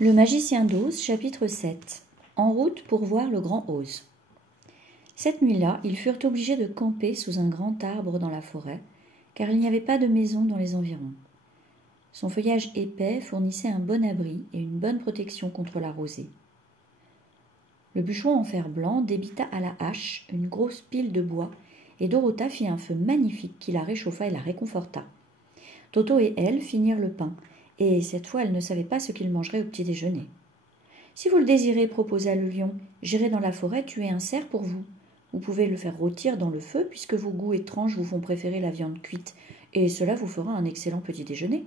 Le magicien d'Oz, chapitre 7. En route pour voir le grand Oz. Cette nuit-là, ils furent obligés de camper sous un grand arbre dans la forêt, car il n'y avait pas de maison dans les environs. Son feuillage épais fournissait un bon abri et une bonne protection contre la rosée. Le bûcheron en fer blanc débita à la hache une grosse pile de bois, et Dorota fit un feu magnifique qui la réchauffa et la réconforta. Toto et elle finirent le pain, et cette fois elle ne savait pas ce qu'ils mangeraient au petit déjeuner. « Si vous le désirez, proposa le lion, j'irai dans la forêt tuer un cerf pour vous. Vous pouvez le faire rôtir dans le feu, puisque vos goûts étranges vous font préférer la viande cuite, et cela vous fera un excellent petit déjeuner. »«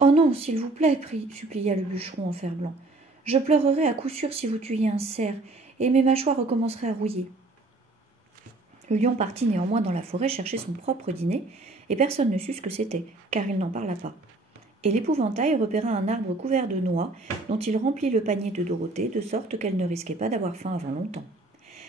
Oh non, s'il vous plaît, supplia le bûcheron en fer blanc. Je pleurerais à coup sûr si vous tuiez un cerf, et mes mâchoires recommenceraient à rouiller. » Le lion partit néanmoins dans la forêt chercher son propre dîner, et personne ne sut ce que c'était, car il n'en parla pas. Et l'épouvantail repéra un arbre couvert de noix, dont il remplit le panier de Dorothée, de sorte qu'elle ne risquait pas d'avoir faim avant longtemps.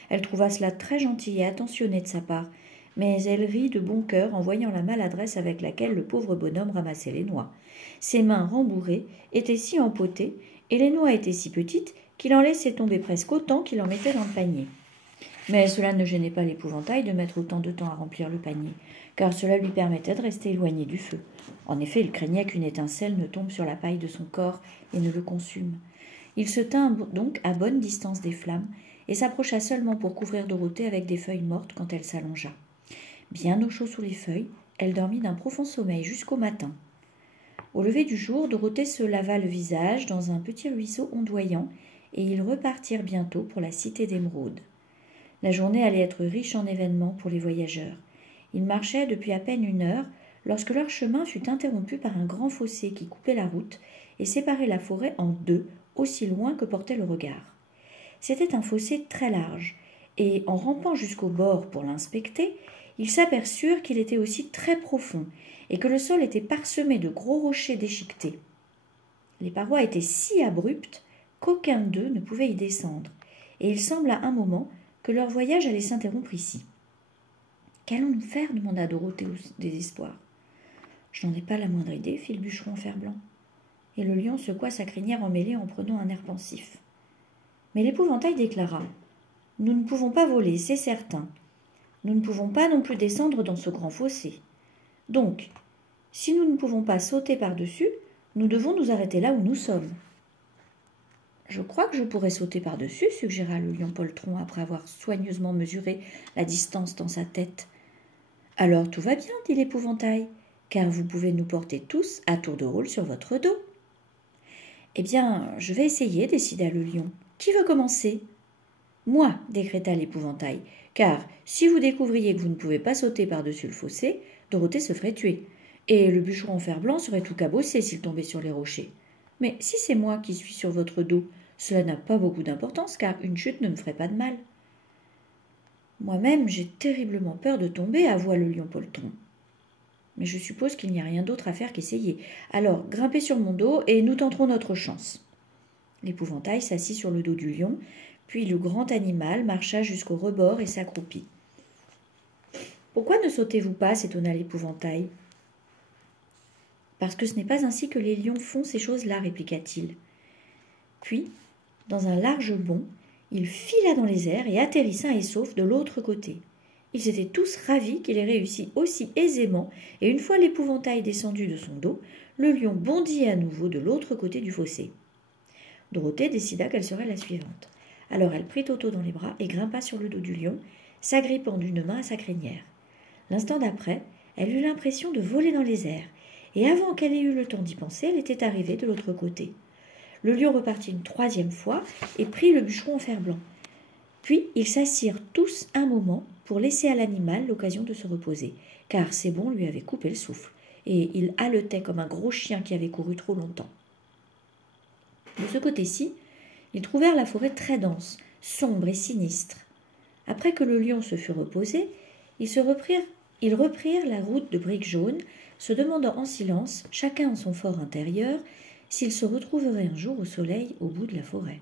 Elle trouva cela très gentil et attentionné de sa part, mais elle rit de bon cœur en voyant la maladresse avec laquelle le pauvre bonhomme ramassait les noix. Ses mains rembourrées étaient si empotées, et les noix étaient si petites qu'il en laissait tomber presque autant qu'il en mettait dans le panier. Mais cela ne gênait pas l'épouvantail de mettre autant de temps à remplir le panier, car cela lui permettait de rester éloigné du feu. En effet, il craignait qu'une étincelle ne tombe sur la paille de son corps et ne le consume. Il se tint donc à bonne distance des flammes et s'approcha seulement pour couvrir Dorothée avec des feuilles mortes quand elle s'allongea. Bien au chaud sous les feuilles, elle dormit d'un profond sommeil jusqu'au matin. Au lever du jour, Dorothée se lava le visage dans un petit ruisseau ondoyant et ils repartirent bientôt pour la cité d'Émeraude. La journée allait être riche en événements pour les voyageurs. Ils marchaient depuis à peine 1 heure lorsque leur chemin fut interrompu par un grand fossé qui coupait la route et séparait la forêt en deux, aussi loin que portait le regard. C'était un fossé très large, et en rampant jusqu'au bord pour l'inspecter, ils s'aperçurent qu'il était aussi très profond et que le sol était parsemé de gros rochers déchiquetés. Les parois étaient si abruptes qu'aucun d'eux ne pouvait y descendre, et il sembla un moment que leur voyage allait s'interrompre ici. « Qu'allons-nous faire » demanda Dorothée au désespoir. « Je n'en ai pas la moindre idée, » fit le bûcheron en fer blanc. Et le lion secoua sa crinière emmêlée en prenant un air pensif. Mais l'épouvantail déclara : « Nous ne pouvons pas voler, c'est certain. Nous ne pouvons pas non plus descendre dans ce grand fossé. Donc, si nous ne pouvons pas sauter par-dessus, nous devons nous arrêter là où nous sommes. » « Je crois que je pourrais sauter par-dessus, » suggéra le lion poltron après avoir soigneusement mesuré la distance dans sa tête. « Alors tout va bien, dit l'épouvantail, car vous pouvez nous porter tous à tour de rôle sur votre dos. »« Eh bien, je vais essayer, décida le lion. Qui veut commencer ?»« Moi, décréta l'épouvantail, car si vous découvriez que vous ne pouvez pas sauter par-dessus le fossé, Dorothée se ferait tuer, et le bûcheron en fer blanc serait tout cabossé s'il tombait sur les rochers. Mais si c'est moi qui suis sur votre dos, cela n'a pas beaucoup d'importance, car une chute ne me ferait pas de mal. »« Moi-même, j'ai terriblement peur de tomber, avoua le lion poltron. Mais je suppose qu'il n'y a rien d'autre à faire qu'essayer. Alors, grimpez sur mon dos et nous tenterons notre chance. » L'épouvantail s'assit sur le dos du lion, puis le grand animal marcha jusqu'au rebord et s'accroupit. « Pourquoi ne sautez-vous pas » s'étonna l'épouvantail. « Parce que ce n'est pas ainsi que les lions font ces choses-là, répliqua-t-il. Puis, dans un large bond, il fila dans les airs et atterrit sain et sauf de l'autre côté. Ils étaient tous ravis qu'il ait réussi aussi aisément, et une fois l'épouvantail descendu de son dos, le lion bondit à nouveau de l'autre côté du fossé. Dorothée décida qu'elle serait la suivante. Alors elle prit Toto dans les bras et grimpa sur le dos du lion, s'agrippant d'une main à sa crinière. L'instant d'après, elle eut l'impression de voler dans les airs, et avant qu'elle ait eu le temps d'y penser, elle était arrivée de l'autre côté. Le lion repartit une 3e fois et prit le bûcheron en fer blanc. Puis ils s'assirent tous un moment pour laisser à l'animal l'occasion de se reposer, car ces bonds lui avaient coupé le souffle, et il haletait comme un gros chien qui avait couru trop longtemps. De ce côté-ci, ils trouvèrent la forêt très dense, sombre et sinistre. Après que le lion se fut reposé, ils reprirent la route de briques jaunes, se demandant en silence, chacun en son fort intérieur, s'ils se retrouveraient un jour au soleil au bout de la forêt.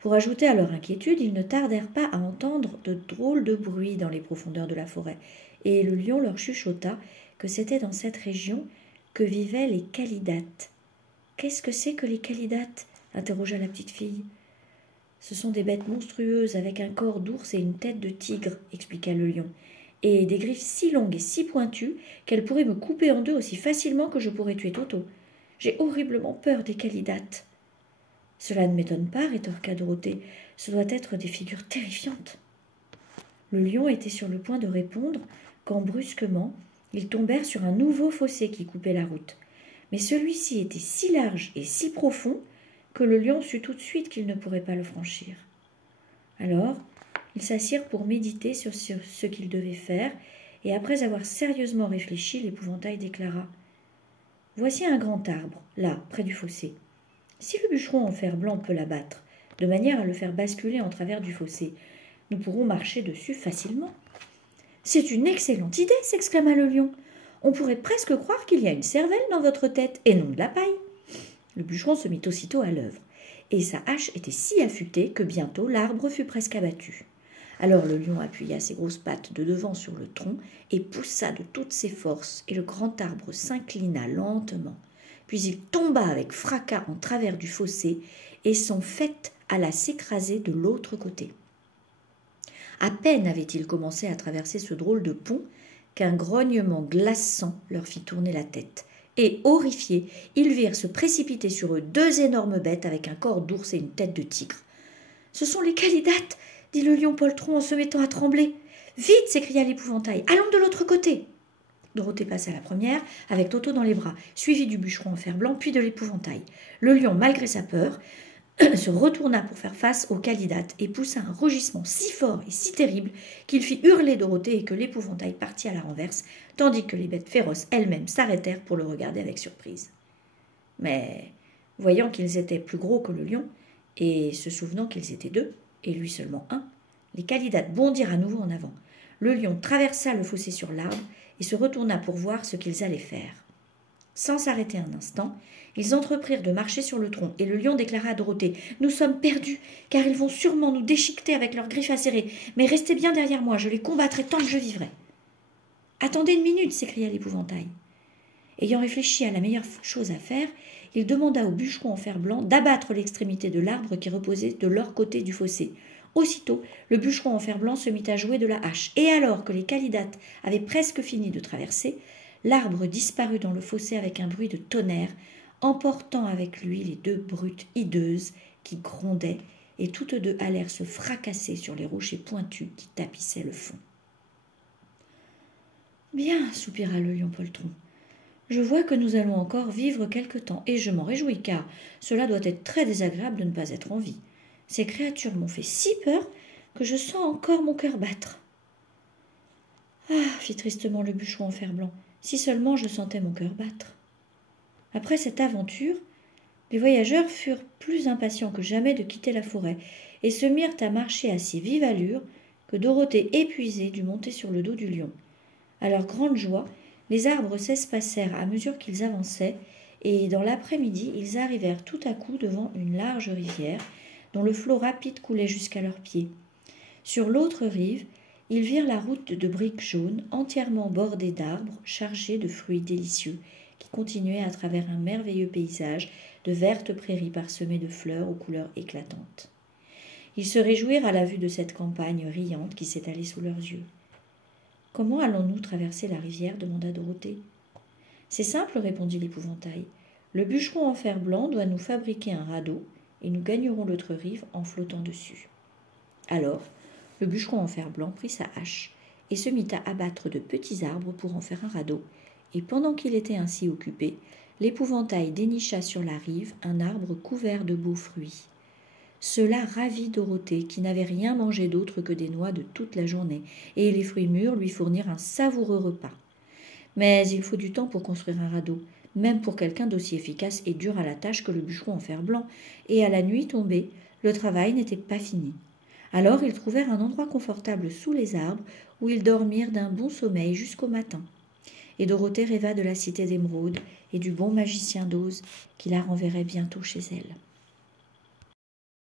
Pour ajouter à leur inquiétude, ils ne tardèrent pas à entendre de drôles de bruits dans les profondeurs de la forêt, et le lion leur chuchota que c'était dans cette région que vivaient les Khalidates. Qu'est-ce que c'est que les calidates ?» interrogea la petite fille. « Ce sont des bêtes monstrueuses avec un corps d'ours et une tête de tigre, expliqua le lion, et des griffes si longues et si pointues qu'elles pourraient me couper en deux aussi facilement que je pourrais tuer Toto. J'ai horriblement peur des calidates. » « Cela ne m'étonne pas, rétorqua Dorothée. Ce doit être des figures terrifiantes. Le lion était sur le point de répondre quand brusquement ils tombèrent sur un nouveau fossé qui coupait la route. Mais celui-ci était si large et si profond que le lion sut tout de suite qu'il ne pourrait pas le franchir. Alors, ils s'assirent pour méditer sur ce qu'ils devaient faire, et après avoir sérieusement réfléchi, l'épouvantail déclara « Voici un grand arbre, là, près du fossé. Si le bûcheron en fer blanc peut l'abattre, de manière à le faire basculer en travers du fossé, nous pourrons marcher dessus facilement. »« C'est une excellente idée !» s'exclama le lion. « On pourrait presque croire qu'il y a une cervelle dans votre tête, et non de la paille. » Le bûcheron se mit aussitôt à l'œuvre, et sa hache était si affûtée que bientôt l'arbre fut presque abattu. Alors le lion appuya ses grosses pattes de devant sur le tronc et poussa de toutes ses forces, et le grand arbre s'inclina lentement. Puis il tomba avec fracas en travers du fossé, et son faîte alla s'écraser de l'autre côté. À peine avait-il commencé à traverser ce drôle de pont qu'un grognement glaçant leur fit tourner la tête. Et, horrifiés, ils virent se précipiter sur eux deux énormes bêtes avec un corps d'ours et une tête de tigre. « Ce sont les calidates !» dit le lion poltron en se mettant à trembler. « Vite !» s'écria l'épouvantail. « Allons de l'autre côté !» Dorothée passa la première, avec Toto dans les bras, suivi du bûcheron en fer blanc, puis de l'épouvantail. Le lion, malgré sa peur, se retourna pour faire face aux calidates et poussa un rugissement si fort et si terrible qu'il fit hurler Dorothée et que l'épouvantail partit à la renverse, tandis que les bêtes féroces elles-mêmes s'arrêtèrent pour le regarder avec surprise. Mais, voyant qu'ils étaient plus gros que le lion, et se souvenant qu'ils étaient deux, et lui seulement un, les calidates bondirent à nouveau en avant. Le lion traversa le fossé sur l'arbre et se retourna pour voir ce qu'ils allaient faire. Sans s'arrêter un instant, ils entreprirent de marcher sur le tronc, et le lion déclara à Dorothée « Nous sommes perdus, car ils vont sûrement nous déchiqueter avec leurs griffes acérées, mais restez bien derrière moi, je les combattrai tant que je vivrai. »« Attendez une minute !» s'écria l'épouvantail. Ayant réfléchi à la meilleure chose à faire, il demanda au bûcheron en fer blanc d'abattre l'extrémité de l'arbre qui reposait de leur côté du fossé. Aussitôt, le bûcheron en fer blanc se mit à jouer de la hache, et alors que les calidates avaient presque fini de traverser, l'arbre disparut dans le fossé avec un bruit de tonnerre, emportant avec lui les deux brutes hideuses qui grondaient, et toutes deux allèrent se fracasser sur les rochers pointus qui tapissaient le fond. « Bien, soupira le lion poltron. Je vois que nous allons encore vivre quelque temps, et je m'en réjouis, car cela doit être très désagréable de ne pas être en vie. Ces créatures m'ont fait si peur que je sens encore mon cœur battre. »« Ah !» fit tristement le bûcheron en fer blanc, « si seulement je sentais mon cœur battre. » Après cette aventure, les voyageurs furent plus impatients que jamais de quitter la forêt, et se mirent à marcher à si vive allure que Dorothée, épuisée, dut monter sur le dos du lion. À leur grande joie, les arbres s'espacèrent à mesure qu'ils avançaient, et dans l'après-midi, ils arrivèrent tout à coup devant une large rivière, dont le flot rapide coulait jusqu'à leurs pieds. Sur l'autre rive, ils virent la route de briques jaunes, entièrement bordée d'arbres chargés de fruits délicieux, qui continuaient à travers un merveilleux paysage de vertes prairies parsemées de fleurs aux couleurs éclatantes. Ils se réjouirent à la vue de cette campagne riante qui s'étalait sous leurs yeux. « Comment allons-nous traverser la rivière » demanda Dorothée. « C'est simple, répondit l'épouvantail. Le bûcheron en fer blanc doit nous fabriquer un radeau, et nous gagnerons l'autre rive en flottant dessus. » Alors, le bûcheron en fer blanc prit sa hache et se mit à abattre de petits arbres pour en faire un radeau, et pendant qu'il était ainsi occupé, l'épouvantail dénicha sur la rive un arbre couvert de beaux fruits. Cela ravit Dorothée, qui n'avait rien mangé d'autre que des noix de toute la journée, et les fruits mûrs lui fournirent un savoureux repas. Mais il faut du temps pour construire un radeau, même pour quelqu'un d'aussi efficace et dur à la tâche que le bûcheron en fer blanc, et à la nuit tombée, le travail n'était pas fini. Alors ils trouvèrent un endroit confortable sous les arbres, où ils dormirent d'un bon sommeil jusqu'au matin. Et Dorothée rêva de la cité d'Émeraude et du bon magicien d'Oz qui la renverrait bientôt chez elle.